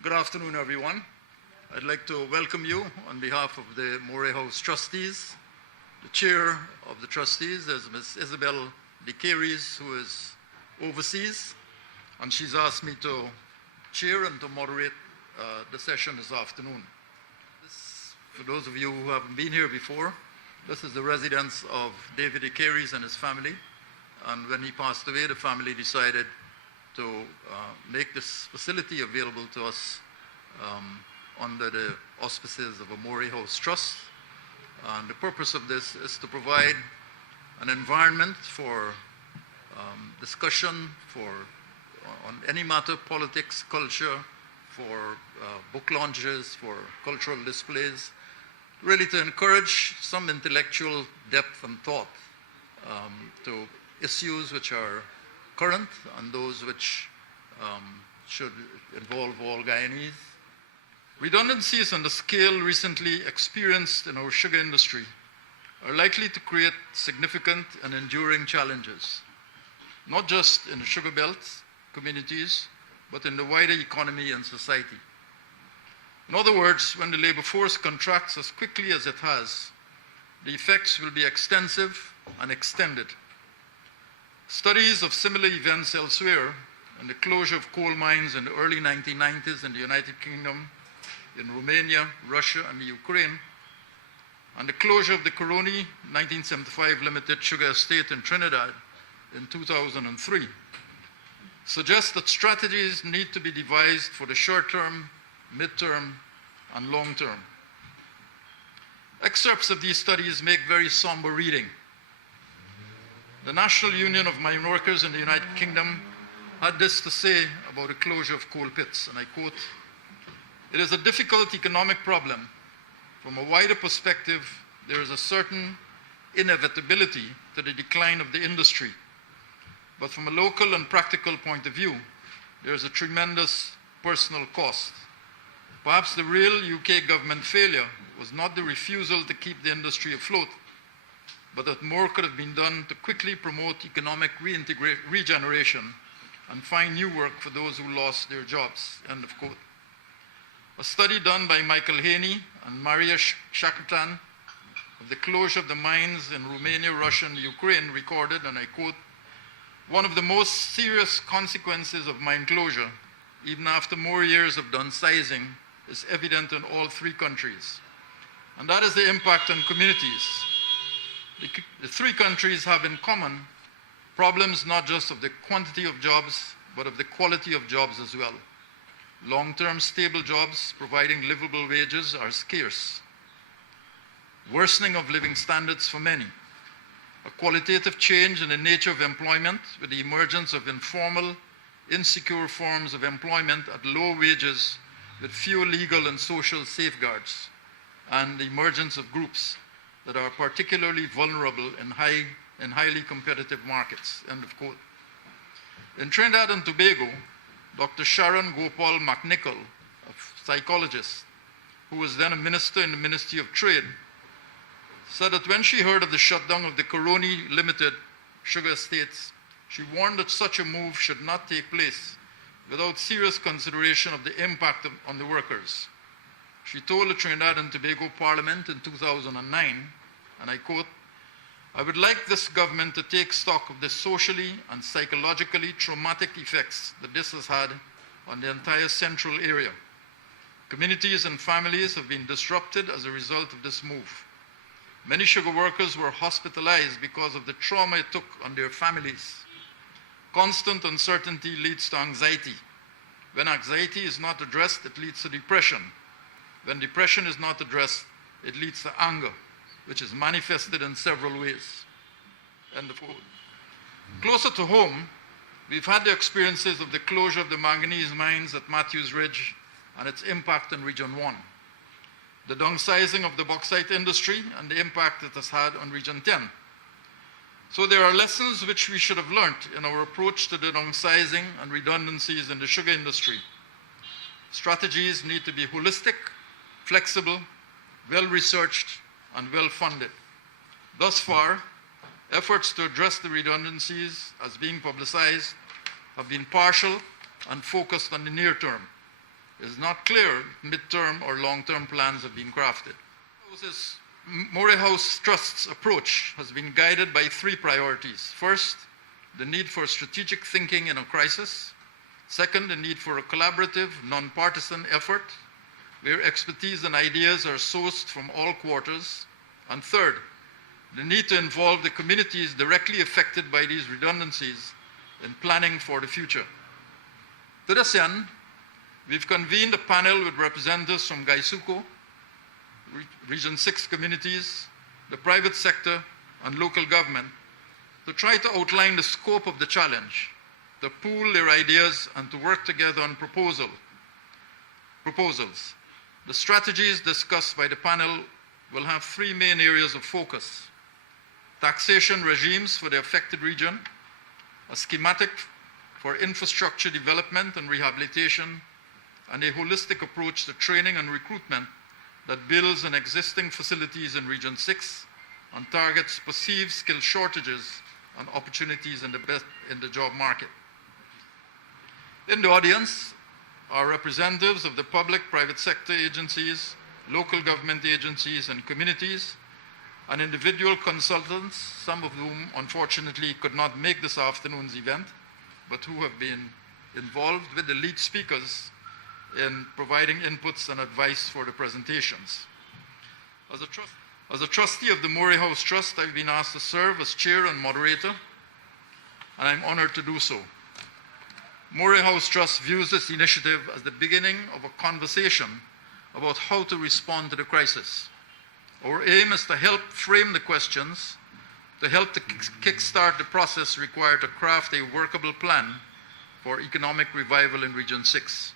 Good afternoon, everyone. I'd like to welcome you on behalf of the Moray House trustees. The chair of the trustees is Ms. Isabel DeCaries, who is overseas, and she's asked me to chair and to moderate the session this afternoon. For those of you who haven't been here before, this is the residence of David DeCaries and his family. And when he passed away, the family decided to make this facility available to us under the auspices of a Moray House Trust. And the purpose of this is to provide an environment for discussion on any matter, politics, culture, for book launches, for cultural displays, really to encourage some intellectual depth and thought to issues which are current and those which should involve all Guyanese. Redundancies on the scale recently experienced in our sugar industry are likely to create significant and enduring challenges, not just in the sugar belt communities, but in the wider economy and society. In other words, when the labor force contracts as quickly as it has, the effects will be extensive and extended. Studies of similar events elsewhere, and the closure of coal mines in the early 1990s in the United Kingdom, in Romania, Russia, and the Ukraine, and the closure of the Coroni 1975 Limited Sugar Estate in Trinidad in 2003, suggest that strategies need to be devised for the short term, mid-term, and long term. Excerpts of these studies make very somber reading. The National Union of Mine Workers in the United Kingdom had this to say about the closure of coal pits, and I quote, "It is a difficult economic problem. From a wider perspective, there is a certain inevitability to the decline of the industry. But from a local and practical point of view, there is a tremendous personal cost. Perhaps the real UK government failure was not the refusal to keep the industry afloat, but that more could have been done to quickly promote economic regeneration and find new work for those who lost their jobs." End of quote. A study done by Michael Haney and Maria Shackleton of the closure of the mines in Romania, Russia, and Ukraine recorded, and I quote, "One of the most serious consequences of mine closure, even after more years of downsizing, is evident in all three countries. And that is the impact on communities. The three countries have in common problems not just of the quantity of jobs, but of the quality of jobs as well. Long-term stable jobs providing livable wages are scarce. Worsening of living standards for many. A qualitative change in the nature of employment with the emergence of informal, insecure forms of employment at low wages with few legal and social safeguards, and the emergence of groups that are particularly vulnerable in highly competitive markets." End of quote. In Trinidad and Tobago, Dr. Sharon Gopal McNichol, a psychologist who was then a minister in the Ministry of Trade, said that when she heard of the shutdown of the Coroni Limited sugar estates, she warned that such a move should not take place without serious consideration of the impact on the workers. She told the Trinidad and Tobago Parliament in 2009, and I quote, "I would like this government to take stock of the socially and psychologically traumatic effects that this has had on the entire central area. Communities and families have been disrupted as a result of this move. Many sugar workers were hospitalized because of the trauma it took on their families. Constant uncertainty leads to anxiety. When anxiety is not addressed, it leads to depression. When depression is not addressed, it leads to anger, which is manifested in several ways." End of quote. Closer to home, we've had the experiences of the closure of the manganese mines at Matthews Ridge and its impact on Region 1, the downsizing of the bauxite industry and the impact it has had on Region 10. So there are lessons which we should have learned in our approach to the downsizing and redundancies in the sugar industry. Strategies need to be holistic, flexible, well-researched, and well-funded. Thus far, efforts to address the redundancies as being publicized have been partial and focused on the near term. It is not clear if midterm or long-term plans have been crafted. Moray House Trust's approach has been guided by three priorities. First, the need for strategic thinking in a crisis. Second, the need for a collaborative, non-partisan effort where expertise and ideas are sourced from all quarters. And third, the need to involve the communities directly affected by these redundancies in planning for the future. To this end, we've convened a panel with representatives from Gaisuko, Region 6 communities, the private sector, and local government to try to outline the scope of the challenge, to pool their ideas, and to work together on proposals. The strategies discussed by the panel will have three main areas of focus: taxation regimes for the affected region, a schematic for infrastructure development and rehabilitation, and a holistic approach to training and recruitment that builds on existing facilities in Region 6 and targets perceived skill shortages and opportunities in the job market. In the audience are representatives of the public, private sector agencies, local government agencies and communities, and individual consultants, some of whom unfortunately could not make this afternoon's event, but who have been involved with the lead speakers in providing inputs and advice for the presentations. As a trustee of the Moray House Trust, I've been asked to serve as chair and moderator, and I'm honored to do so. Moray House Trust views this initiative as the beginning of a conversation about how to respond to the crisis. Our aim is to help frame the questions, to help to kickstart the process required to craft a workable plan for economic revival in Region 6.